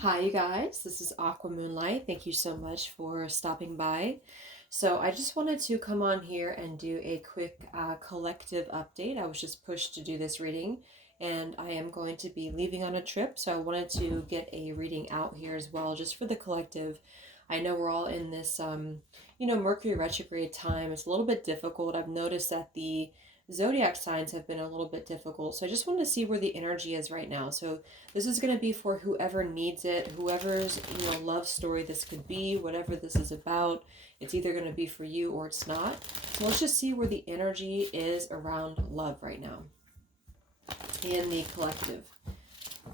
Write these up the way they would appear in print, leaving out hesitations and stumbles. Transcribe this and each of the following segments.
Hi, you guys. This is Aqua Moonlight. Thank you so much for stopping by. So, I just wanted to come on here and do a quick collective update. I was just pushed to do this reading, and I am going to be leaving on a trip. So, I wanted to get a reading out here as well, just for the collective. I know we're all in this, Mercury retrograde time. It's a little bit difficult. I've noticed that the zodiac signs have been a little bit difficult. So, I just wanted to see where the energy is right now. So, this is going to be for whoever needs it, whoever's, love story this could be, whatever this is about. It's either going to be for you or it's not. So let's just see where the energy is around love right now in the collective.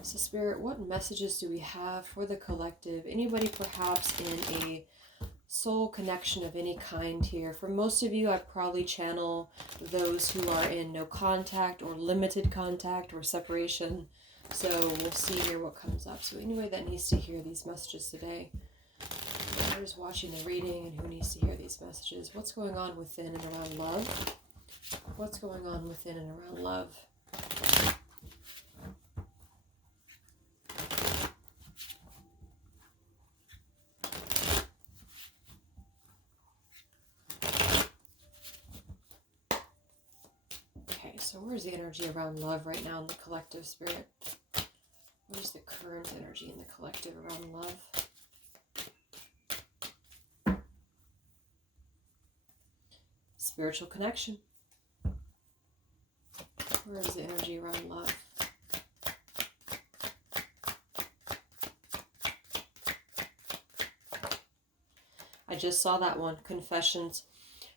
So Spirit, what messages do we have for the collective? Anybody perhaps in a soul connection of any kind here? For most of you, I probably channel those who are in no contact or limited contact or separation. So we'll see here what comes up. So anybody that needs to hear these messages today, whoever's watching the reading and who needs to hear these messages, what's going on within and around love? What's going on within and around love? Okay, so where's the energy around love right now in the collective, Spirit? What is the current energy in the collective around love? Spiritual connection. Where is the energy around love? I just saw that one, confessions.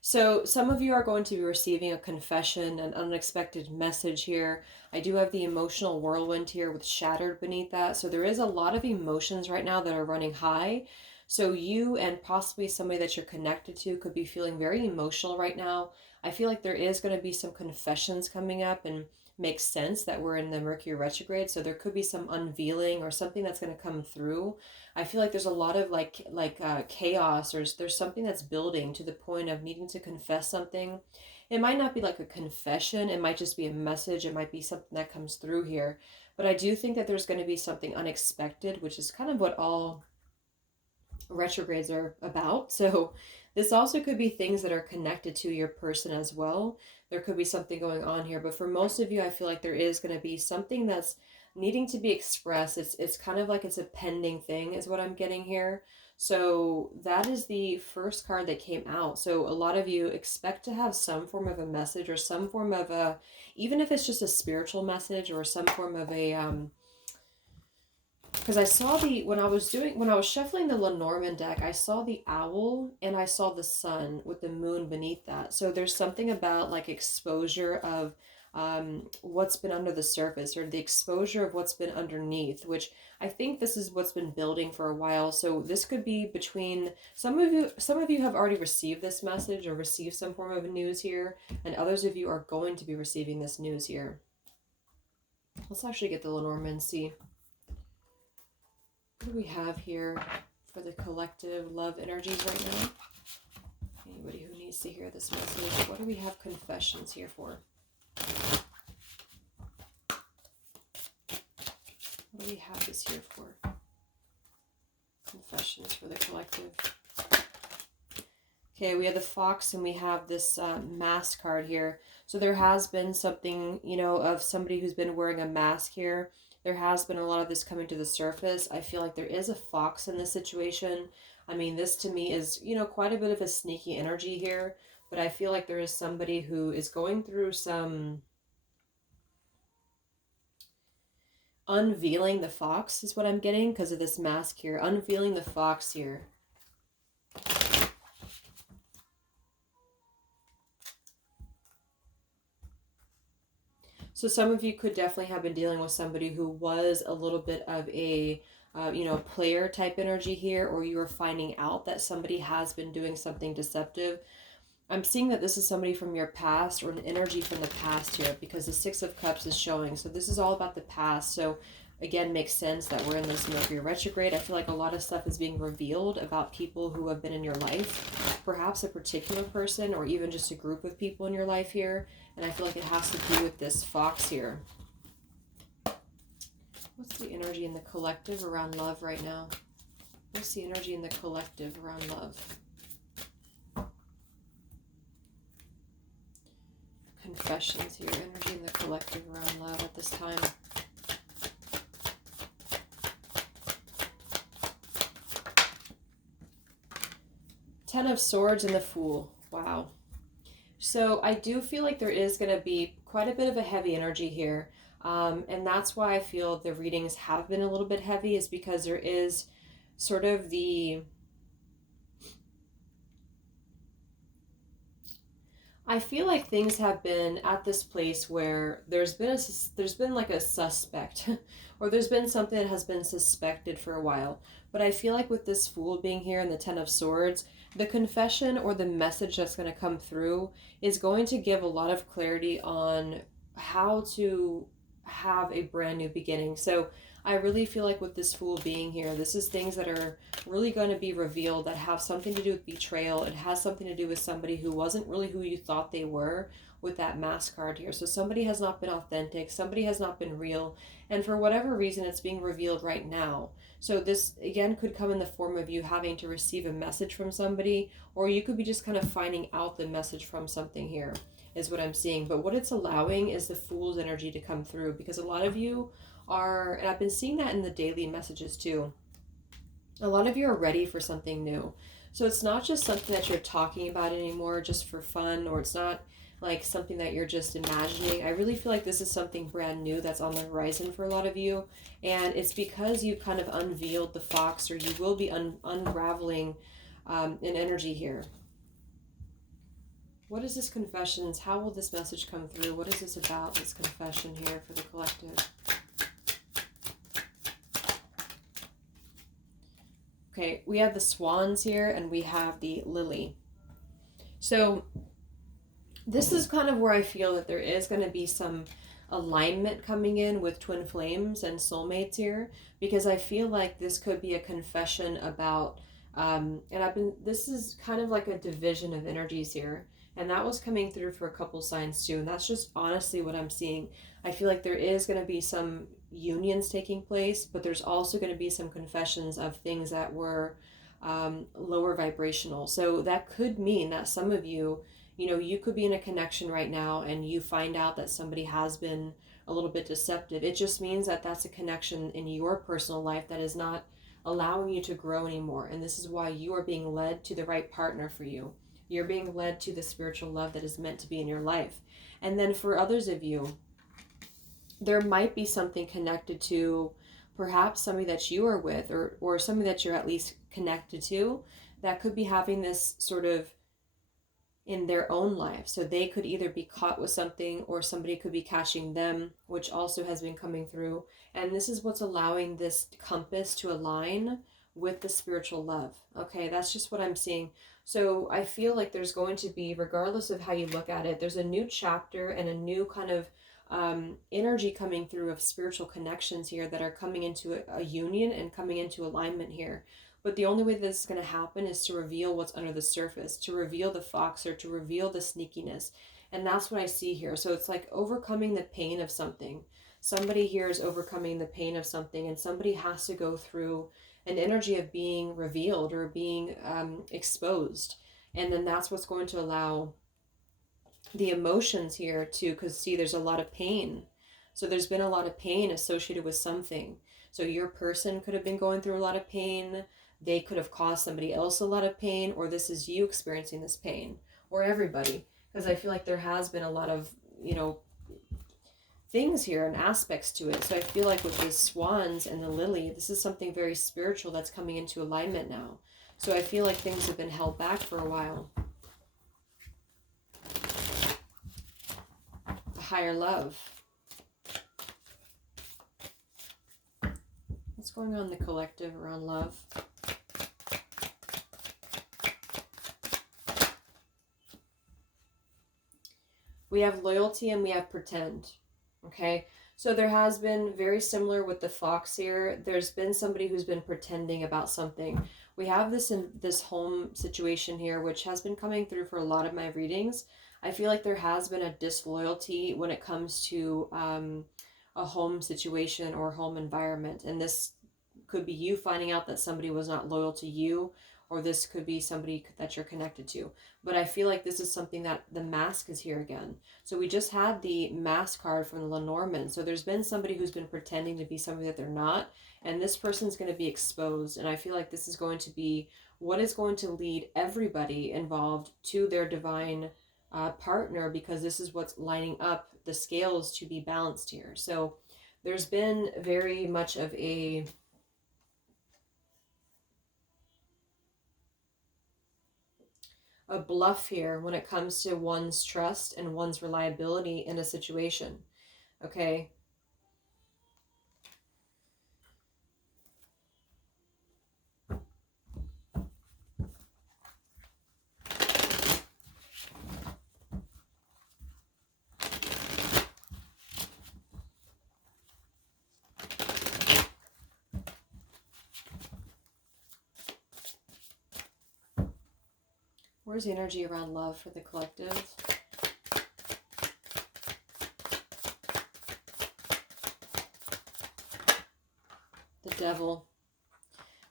So some of you are going to be receiving a confession, an unexpected message here. I do have the emotional whirlwind here with shattered beneath that. So there is a lot of emotions right now that are running high. So you and possibly somebody that you're connected to could be feeling very emotional right now. I feel like there is going to be some confessions coming up, and makes sense that we're in the Mercury retrograde. So there could be some unveiling or something that's going to come through. I feel like there's a lot of chaos, or there's something that's building to the point of needing to confess something. It might not be like a confession. It might just be a message. It might be something that comes through here. But I do think that there's going to be something unexpected, which is kind of what all retrogrades are about. So this also could be things that are connected to your person as well. There could be something going on here, but for most of you, I feel like there is going to be something that's needing to be expressed. It's kind of like it's a pending thing is what I'm getting here. So that is the first card that came out. So a lot of you expect to have some form of a message, or some form of a, even if it's just a spiritual message, or some form of a because I saw when I was shuffling the Lenormand deck, I saw the owl and I saw the sun with the moon beneath that. So there's something about like exposure of what's been under the surface, or the exposure of what's been underneath, which I think this is what's been building for a while. So this could be between some of you have already received this message or received some form of news here, and others of you are going to be receiving this news here. Let's actually get the Lenormand and see. What do we have here for the collective love energies right now? Anybody who needs to hear this message, what do we have confessions here for? What do we have this here for? Confessions for the collective. Okay, we have the fox and we have this mask card here. So there has been something, of somebody who's been wearing a mask here. There has been a lot of this coming to the surface. I feel like there is a fox in this situation. I mean, this to me is, quite a bit of a sneaky energy here. But I feel like there is somebody who is going through some unveiling the fox is what I'm getting because of this mask here. Unveiling the fox here. So some of you could definitely have been dealing with somebody who was a little bit of a, player type energy here, or you were finding out that somebody has been doing something deceptive. I'm seeing that this is somebody from your past, or an energy from the past here, because the Six of Cups is showing. So this is all about the past. So again, makes sense that we're in this Mercury retrograde. I feel like a lot of stuff is being revealed about people who have been in your life, perhaps a particular person, or even just a group of people in your life here. And I feel like it has to do with this fox here. What's the energy in the collective around love right now? What's the energy in the collective around love? Confessions here. Energy in the collective around love at this time. Ten of Swords and the Fool. Wow. So I do feel like there is going to be quite a bit of a heavy energy here. And that's why I feel the readings have been a little bit heavy, is because there is sort of the... I feel like things have been at this place where there's been like a suspect or there's been something that has been suspected for a while. But I feel like with this Fool being here and the Ten of Swords, the confession or the message that's going to come through is going to give a lot of clarity on how to have a brand new beginning. So I really feel like with this Fool being here, this is things that are really going to be revealed that have something to do with betrayal. It has something to do with somebody who wasn't really who you thought they were with that Mask card here. So somebody has not been authentic, somebody has not been real, and for whatever reason it's being revealed right now. So this again could come in the form of you having to receive a message from somebody, or you could be just kind of finding out the message from something here, is what I'm seeing. But what it's allowing is the Fool's energy to come through, because a lot of you are, and I've been seeing that in the daily messages too, a lot of you are ready for something new. So it's not just something that you're talking about anymore just for fun, or it's not like something that you're just imagining. I really feel like this is something brand new that's on the horizon for a lot of you, and it's because you've kind of unveiled the fox, or you will be unraveling an energy here. What is this confessions? How will this message come through? What is this about, this confession here for the collective? Okay, we have the swans here and we have the lily. So this is kind of where I feel that there is going to be some alignment coming in with twin flames and soulmates here, because I feel like this could be a confession about, this is kind of like a division of energies here. And that was coming through for a couple signs too. And that's just honestly what I'm seeing. I feel like there is going to be some unions taking place, but there's also going to be some confessions of things that were lower vibrational. So that could mean that some of you, you could be in a connection right now and you find out that somebody has been a little bit deceptive. It just means that that's a connection in your personal life that is not allowing you to grow anymore. And this is why you are being led to the right partner for you. You're being led to the spiritual love that is meant to be in your life. And then for others of you, there might be something connected to perhaps somebody that you are with, or somebody that you're at least connected to, that could be having this sort of in their own life. So they could either be caught with something, or somebody could be catching them, which also has been coming through. And this is what's allowing this compass to align with the spiritual love. Okay, that's just what I'm seeing. So I feel like there's going to be, regardless of how you look at it, there's a new chapter and a new kind of energy coming through of spiritual connections here that are coming into a union and coming into alignment here. But the only way this is going to happen is to reveal what's under the surface, to reveal the fox, or to reveal the sneakiness. And that's what I see here. So it's like overcoming the pain of something. Somebody here is overcoming the pain of something, and somebody has to go through an energy of being revealed or being exposed. And then that's what's going to allow the emotions here to, because see, there's a lot of pain. So there's been a lot of pain associated with something. So your person could have been going through a lot of pain. They could have caused somebody else a lot of pain, or this is you experiencing this pain, or everybody. Because I feel like there has been a lot of, things here and aspects to it. So I feel like with these swans and the lily, this is something very spiritual that's coming into alignment now. So I feel like things have been held back for a while. A higher love. What's going on in the collective around love? We have loyalty and we have pretend. Okay, so there has been very similar with the fox here. There's been somebody who's been pretending about something. We have this in this home situation here, which has been coming through for a lot of my readings. I feel like there has been a disloyalty when it comes to a home situation or home environment. And this could be you finding out that somebody was not loyal to you, or this could be somebody that you're connected to. But I feel like this is something that the mask is here again. So we just had the mask card from the Lenormand. So there's been somebody who's been pretending to be somebody that they're not, and this person's going to be exposed. And I feel like this is going to be what is going to lead everybody involved to their divine partner, because this is what's lining up the scales to be balanced here. So there's been very much of a bluff here when it comes to one's trust and one's reliability in a situation. Okay. Where's the energy around love for the collective? The Devil.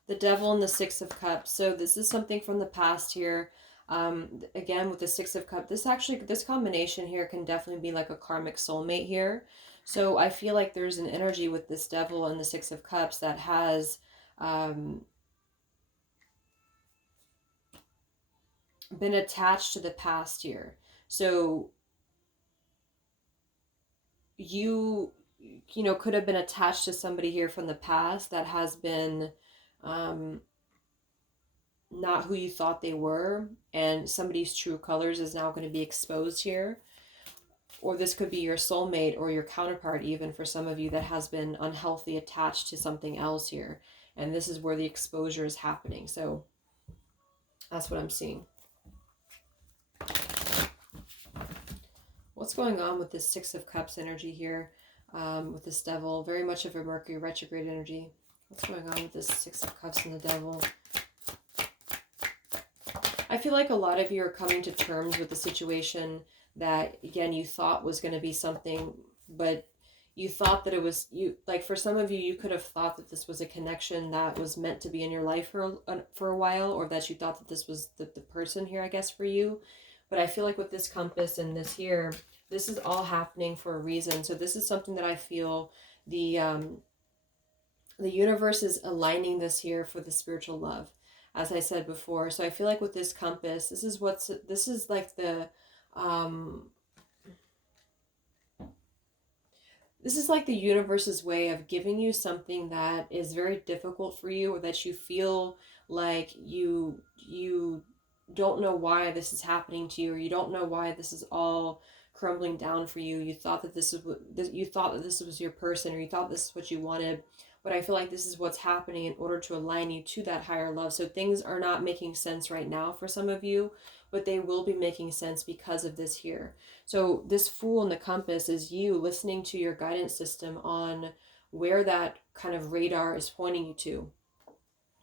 The Devil and the Six of Cups. So this is something from the past here. Again, with the Six of Cups, this combination here can definitely be like a karmic soulmate here. So I feel like there's an energy with this Devil and the Six of Cups that has been attached to the past here. So you know, could have been attached to somebody here from the past that has been not who you thought they were, and somebody's true colors is now going to be exposed here. Or this could be your soulmate or your counterpart, even for some of you, that has been unhealthy attached to something else here. And this is where the exposure is happening. So that's what I'm seeing. What's going on with this Six of Cups energy here with this Devil? Very much of a Mercury retrograde energy. What's going on with this Six of Cups and the Devil? I feel like a lot of you are coming to terms with the situation that, again, you thought was going to be something, but you thought that it was, like for some of you, you could have thought that this was a connection that was meant to be in your life for a while, or that you thought that this was the person here, I guess, for you. But I feel like with this compass and this here, this is all happening for a reason. So this is something that I feel the universe is aligning this here for the spiritual love, as I said before. So I feel like with this compass, this is like the this is like the universe's way of giving you something that is very difficult for you, or that you feel like you don't know why this is happening to you, or you don't know why this is all crumbling down for you. You thought that this was your person, or you thought this is what you wanted. But I feel like this is what's happening in order to align you to that higher love. So things are not making sense right now for some of you, but they will be making sense because of this here. So this Fool in the compass is you listening to your guidance system on where that kind of radar is pointing you to.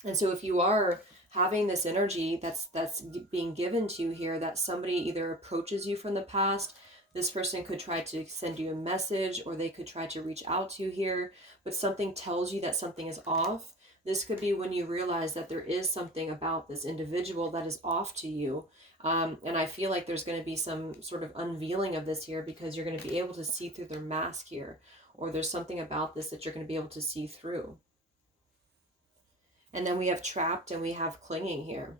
And so if you are having this energy that's being given to you here, that somebody either approaches you from the past, this person could try to send you a message, or they could try to reach out to you here, but something tells you that something is off. This could be when you realize that there is something about this individual that is off to you. And I feel like there's going to be some sort of unveiling of this here, because you're going to be able to see through their mask here, or there's something about this that you're going to be able to see through. And then we have trapped and we have clinging here.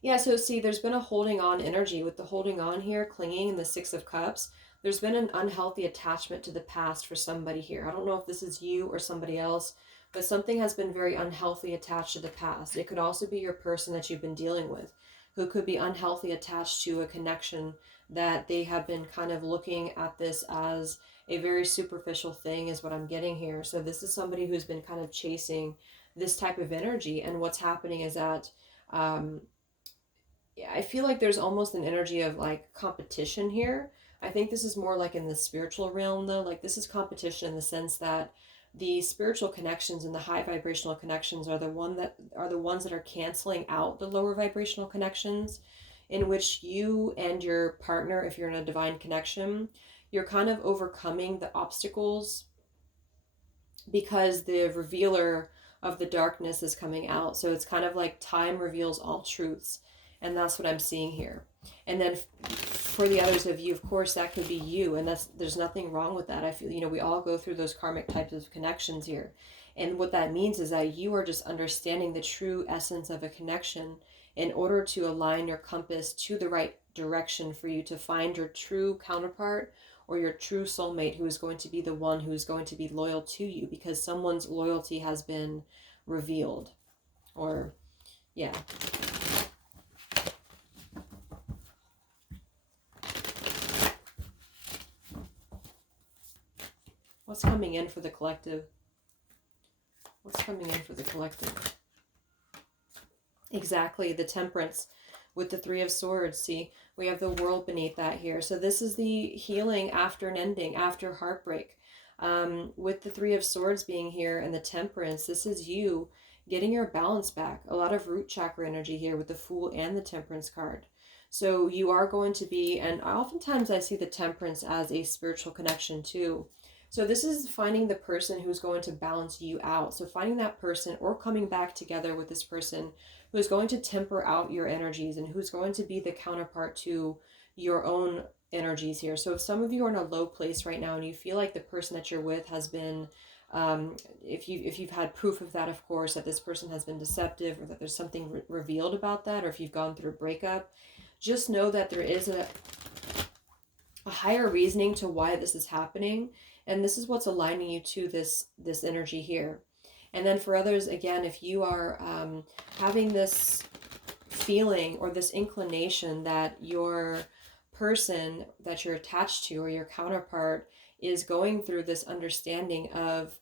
Yeah, so see, there's been a holding on energy with the holding on here, clinging, and the Six of Cups. There's been an unhealthy attachment to the past for somebody here. I don't know if this is you or somebody else, but something has been very unhealthy attached to the past. It could also be your person that you've been dealing with, who could be unhealthy attached to a connection that they have been kind of looking at this as a very superficial thing, is what I'm getting here. So this is somebody who's been kind of chasing this type of energy. And what's happening is that I feel like there's almost an energy of like competition here. I think this is more like in the spiritual realm though. Like this is competition in the sense that the spiritual connections and the high vibrational connections are the ones that are canceling out the lower vibrational connections, in which you and your partner, if you're in a divine connection, you're kind of overcoming the obstacles because the revealer of the darkness is coming out. So it's kind of like time reveals all truths. And that's what I'm seeing here. And then for the others of you, of course, that could be you. And there's nothing wrong with that. I feel, we all go through those karmic types of connections here. And what that means is that you are just understanding the true essence of a connection in order to align your compass to the right direction for you to find your true counterpart or your true soulmate, who is going to be the one who is going to be loyal to you, because someone's loyalty has been revealed. Or, yeah. What's coming in for the collective? What's coming in for the collective? Exactly, the Temperance with the Three of Swords. See, we have the World beneath that here. So this is the healing after an ending, after heartbreak. With the Three of Swords being here and the Temperance, this is you getting your balance back. A lot of root chakra energy here with the Fool and the Temperance card. So you are going to be, and oftentimes I see the Temperance as a spiritual connection too. So this is finding the person who's going to balance you out. So finding that person or coming back together with this person who's going to temper out your energies and who's going to be the counterpart to your own energies here. So if some of you are in a low place right now and you feel like the person that you're with has been, if you've had proof of that, of course, that this person has been deceptive or that there's something revealed about that, or if you've gone through a breakup, just know that there is a higher reasoning to why this is happening. And this is what's aligning you to this energy here. And then for others, again, if you are having this feeling or this inclination that your person that you're attached to or your counterpart is going through this understanding of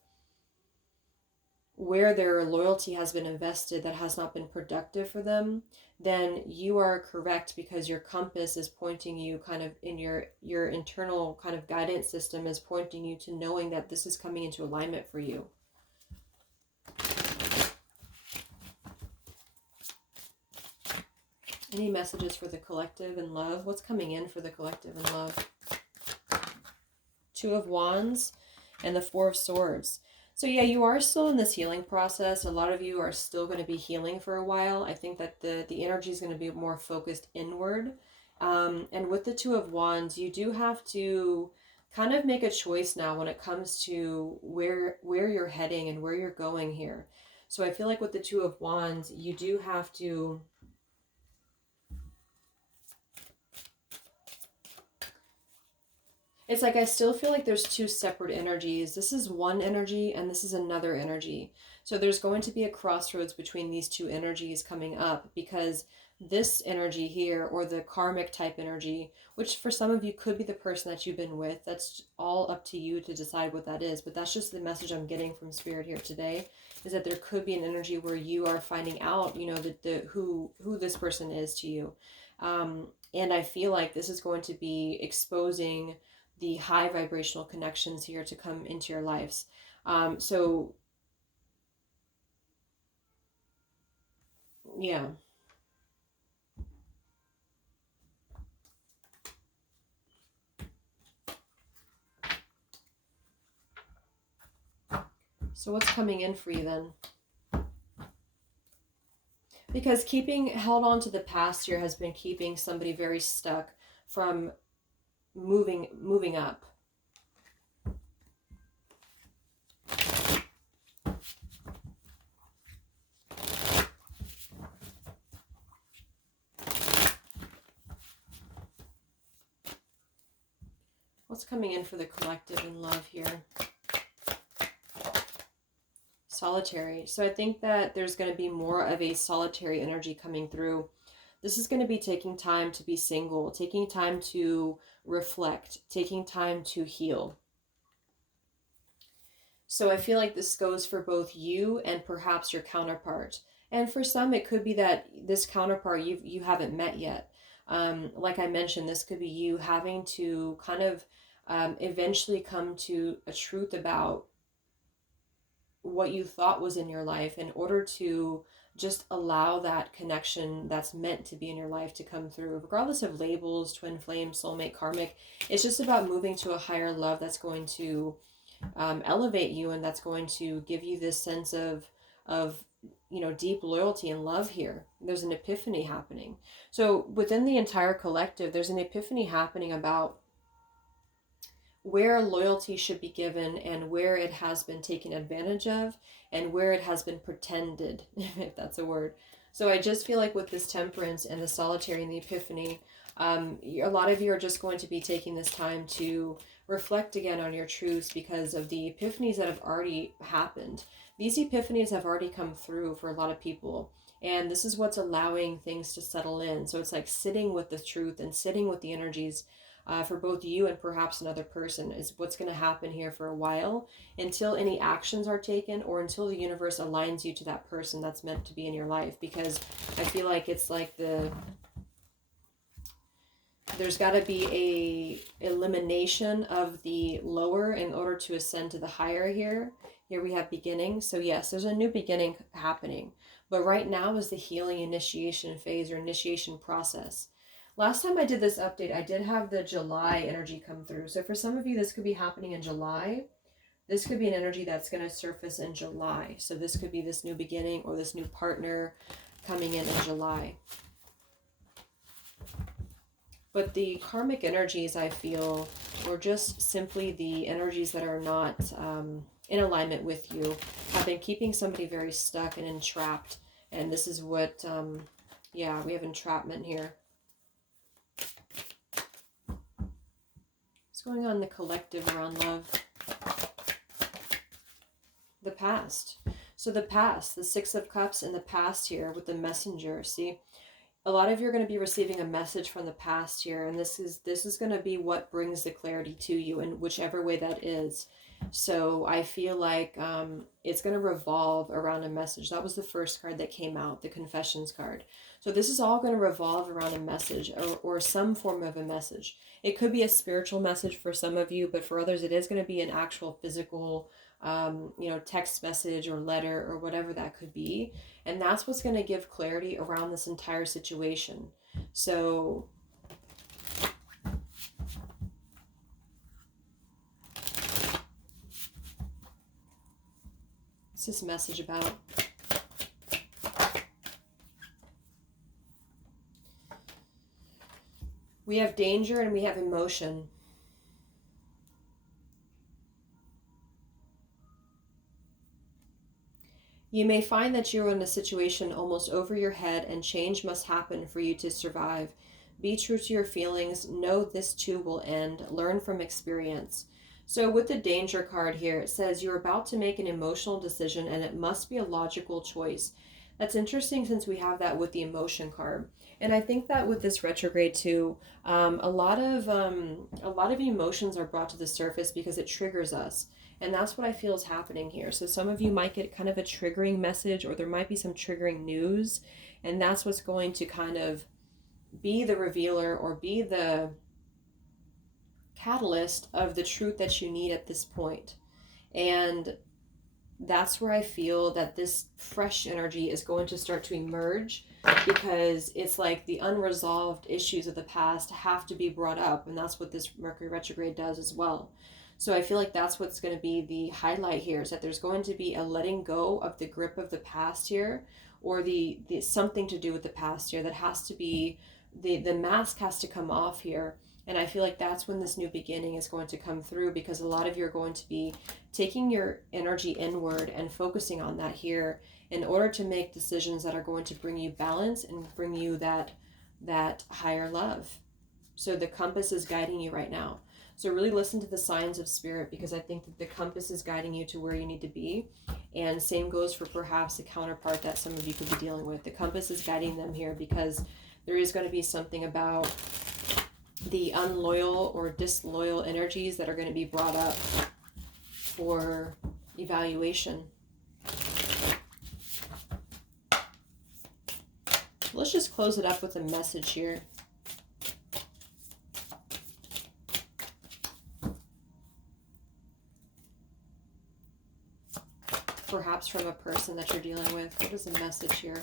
where their loyalty has been invested that has not been productive for them, then you are correct, because your compass is pointing you kind of in your internal kind of guidance system is pointing you to knowing that this is coming into alignment for you. Any messages for the collective and love? What's coming in for the collective and love? Two of Wands and the Four of Swords. So yeah, you are still in this healing process. A lot of you are still going to be healing for a while. I think that the energy is going to be more focused inward. And with the Two of Wands, you do have to kind of make a choice now when it comes to where you're heading and where you're going here. So I feel like with the Two of Wands, you do have to it's like I still feel like there's two separate energies. This is one energy and this is another energy. So there's going to be a crossroads between these two energies coming up, because this energy here, or the karmic type energy, which for some of you could be the person that you've been with, that's all up to you to decide what that is. But that's just the message I'm getting from Spirit here today, is that there could be an energy where you are finding out, who this person is to you. And I feel like this is going to be exposing the high vibrational connections here to come into your lives. So yeah. So what's coming in for you then? Because keeping held on to the past here has been keeping somebody very stuck from moving up. What's coming in for the collective in love here? Solitary. So I think that there's going to be more of a solitary energy coming through. This is going to be taking time to be single, taking time to reflect, taking time to heal. So I feel like this goes for both you and perhaps your counterpart. And for some, it could be that this counterpart you haven't met yet. Like I mentioned, this could be you having to kind of eventually come to a truth about what you thought was in your life in order to just allow that connection that's meant to be in your life to come through, regardless of labels, twin flame, soulmate, karmic. It's just about moving to a higher love that's going to elevate you, and that's going to give you this sense of deep loyalty and love here. There's an epiphany happening. So within the entire collective, there's an epiphany happening about where loyalty should be given and where it has been taken advantage of and where it has been pretended, if that's a word. So I just feel like with this temperance and the solitary and the epiphany, a lot of you are just going to be taking this time to reflect again on your truths because of the epiphanies that have already happened. These epiphanies have already come through for a lot of people. And this is what's allowing things to settle in. So it's like sitting with the truth and sitting with the energies for both you and perhaps another person is what's going to happen here for a while until any actions are taken or until the universe aligns you to that person that's meant to be in your life. Because I feel like it's like there's got to be a elimination of the lower in order to ascend to the higher here. Here we have beginning. So yes, there's a new beginning happening. But right now is the healing initiation phase or initiation process. Last time I did this update, I did have the July energy come through. So for some of you, this could be happening in July. This could be an energy that's going to surface in July. So this could be this new beginning or this new partner coming in July. But the karmic energies, I feel, or just simply the energies that are not in alignment with you, have been keeping somebody very stuck and entrapped. And this is what, yeah, we have entrapment here. What's going on in the collective around love? The past. So the past, the Six of Cups in the past here with the messenger. See, a lot of you are going to be receiving a message from the past here, and this is going to be what brings the clarity to you in whichever way that is. So I feel like it's going to revolve around a message. That was the first card that came out, the Confessions card. So this is all going to revolve around a message or some form of a message. It could be a spiritual message for some of you, but for others it is going to be an actual physical text message or letter or whatever that could be. And that's what's going to give clarity around this entire situation. So what's this message about? We have danger and we have emotion. You may find that you're in a situation almost over your head and change must happen for you to survive. Be true to your feelings. Know this too will end. Learn from experience. So with the danger card here, it says you're about to make an emotional decision and it must be a logical choice. That's interesting since we have that with the emotion card. And I think that with this retrograde too, a lot of emotions are brought to the surface because it triggers us. And that's what I feel is happening here. So some of you might get kind of a triggering message, or there might be some triggering news. And that's what's going to kind of be the revealer or be the catalyst of the truth that you need at this point. And that's where I feel that this fresh energy is going to start to emerge, because it's like the unresolved issues of the past have to be brought up. And that's what this Mercury retrograde does as well. So I feel like that's what's going to be the highlight here, is that there's going to be a letting go of the grip of the past here, or the something to do with the past here that has to be, the mask has to come off here. And I feel like that's when this new beginning is going to come through, because a lot of you are going to be taking your energy inward and focusing on that here in order to make decisions that are going to bring you balance and bring you that higher love. So the compass is guiding you right now. So really listen to the signs of spirit, because I think that the compass is guiding you to where you need to be. And same goes for perhaps the counterpart that some of you could be dealing with. The compass is guiding them here because there is going to be something about the unloyal or disloyal energies that are going to be brought up for evaluation. Let's just close it up with a message here. perhaps from a person that you're dealing with. What is the message here?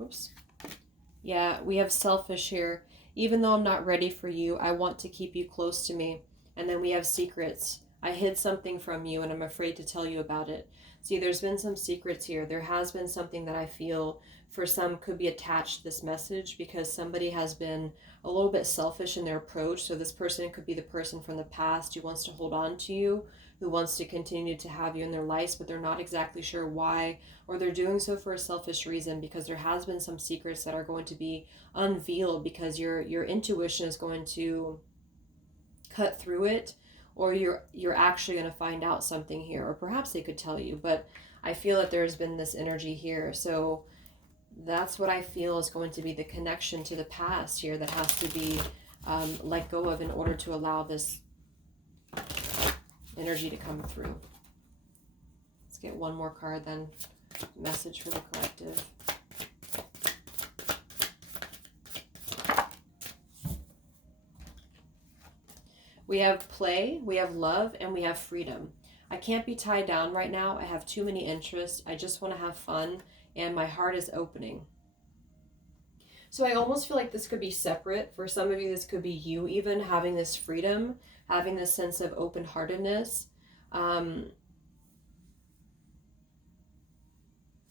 Oops. Yeah, we have selfish here. Even though I'm not ready for you, I want to keep you close to me. And then we have secrets. I hid something from you and I'm afraid to tell you about it. See, there's been some secrets here. There has been something that I feel for some could be attached to this message because somebody has been a little bit selfish in their approach. So this person could be the person from the past who wants to hold on to you, who wants to continue to have you in their lives, but they're not exactly sure why, or they're doing so for a selfish reason because there has been some secrets that are going to be unveiled because your intuition is going to cut through it, or you're actually going to find out something here, or perhaps they could tell you, but I feel that there's been this energy here. So that's what I feel is going to be the connection to the past here that has to be let go of in order to allow this energy to come through. Let's get one more card then. Message for the collective. We have play, we have love, and we have freedom. I can't be tied down right now. I have too many interests. I just want to have fun, and my heart is opening. So I almost feel like this could be separate. For some of you, this could be you even having this freedom, having this sense of open-heartedness.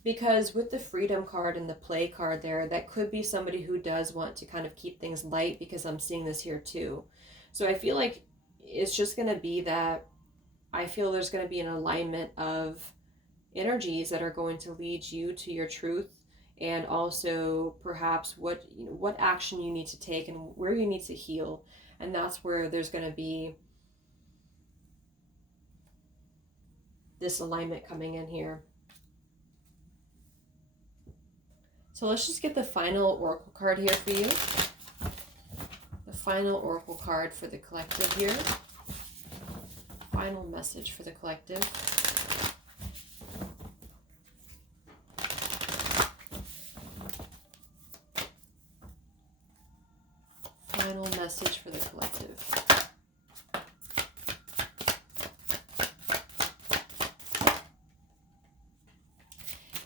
Because with the freedom card and the play card there, that could be somebody who does want to kind of keep things light, because I'm seeing this here too. So I feel like it's just going to be that I feel there's going to be an alignment of energies that are going to lead you to your truth, and also perhaps what action you need to take and where you need to heal. And that's where there's going to be this alignment coming in here. So let's just get the final oracle card here for you. The final oracle card for the collective here. Final message for the collective. Final message for the collective.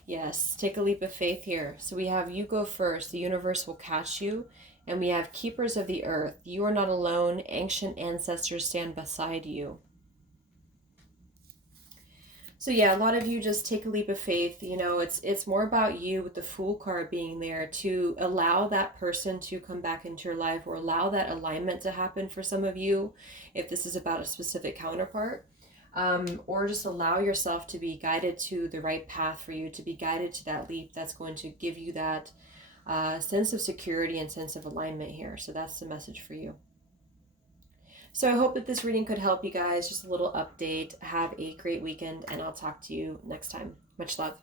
Yes, take a leap of faith here. So we have you go first, the universe will catch you. And we have keepers of the earth. You are not alone. Ancient ancestors stand beside you. So yeah, a lot of you just take a leap of faith. You know, it's more about you with the Fool card being there to allow that person to come back into your life, or allow that alignment to happen for some of you, if this is about a specific counterpart. Or just allow yourself to be guided to the right path for you, to be guided to that leap that's going to give you that sense of security and sense of alignment here. So that's the message for you. So I hope that this reading could help you guys. Just a little update. Have a great weekend, and I'll talk to you next time. Much love.